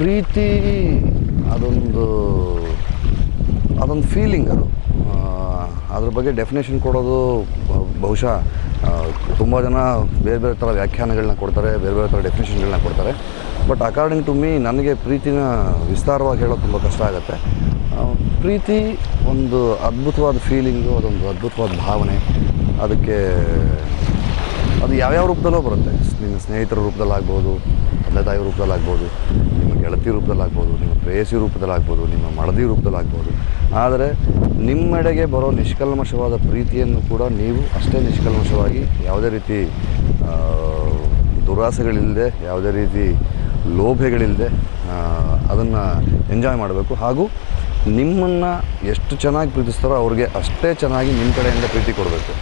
ಪ್ರೀತಿ ಅದೊಂದು ಅದೊಂದು ಫೀಲಿಂಗ್ ಅದು. ಅದ್ರ ಬಗ್ಗೆ ಡೆಫಿನೇಷನ್ ಕೊಡೋದು ಬಹುಶಃ ತುಂಬ ಜನ ಬೇರೆ ಬೇರೆ ಥರ ವ್ಯಾಖ್ಯಾನಗಳನ್ನ ಕೊಡ್ತಾರೆ, ಬೇರೆ ಬೇರೆ ಥರ ಡೆಫಿನೇಷನ್ಗಳನ್ನ ಕೊಡ್ತಾರೆ. ಬಟ್ ಅಕಾರ್ಡಿಂಗ್ ಟು ಮೀ ನನಗೆ ಪ್ರೀತಿನ ವಿಸ್ತಾರವಾಗಿ ಹೇಳೋದು ತುಂಬ ಕಷ್ಟ ಆಗುತ್ತೆ. ಪ್ರೀತಿ ಒಂದು ಅದ್ಭುತವಾದ ಫೀಲಿಂಗು, ಅದೊಂದು ಅದ್ಭುತವಾದ ಭಾವನೆ. ಅದಕ್ಕೆ ಅದು ಯಾವ್ಯಾವ ರೂಪದಲ್ಲೋ ಬರುತ್ತೆ. ನಿಮ್ಮ ಸ್ನೇಹಿತರ ರೂಪದಲ್ಲಾಗ್ಬೋದು, ತಂದೆ ತಾಯಿ ರೂಪದಲ್ಲಾಗ್ಬೋದು, ನಿಮ್ಮ ಗೆಳತಿ ರೂಪದಲ್ಲಾಗ್ಬೋದು, ನಿಮ್ಮ ಪ್ರೇಯಸಿ ರೂಪದಲ್ಲಾಗ್ಬೋದು, ನಿಮ್ಮ ಮಡದಿ ರೂಪದಲ್ಲಾಗ್ಬೋದು. ಆದರೆ ನಿಮ್ಮೆಡೆಗೆ ಬರೋ ನಿಷ್ಕಲ್ಮಶವಾದ ಪ್ರೀತಿಯನ್ನು ಕೂಡ ನೀವು ಅಷ್ಟೇ ನಿಷ್ಕಲ್ಮಶವಾಗಿ, ಯಾವುದೇ ರೀತಿ ದುರಾಸೆಗಳಿಲ್ಲದೆ, ಯಾವುದೇ ರೀತಿ ಲೋಭೆಗಳಿಲ್ಲದೆ ಅದನ್ನು ಎಂಜಾಯ್ ಮಾಡಬೇಕು. ಹಾಗೂ ನಿಮ್ಮನ್ನು ಎಷ್ಟು ಚೆನ್ನಾಗಿ ಪ್ರೀತಿಸ್ತಾರೋ ಅವ್ರಿಗೆ ಅಷ್ಟೇ ಚೆನ್ನಾಗಿ ನಿಮ್ಮ ಕಡೆಯಿಂದ ಪ್ರೀತಿ ಕೊಡಬೇಕು.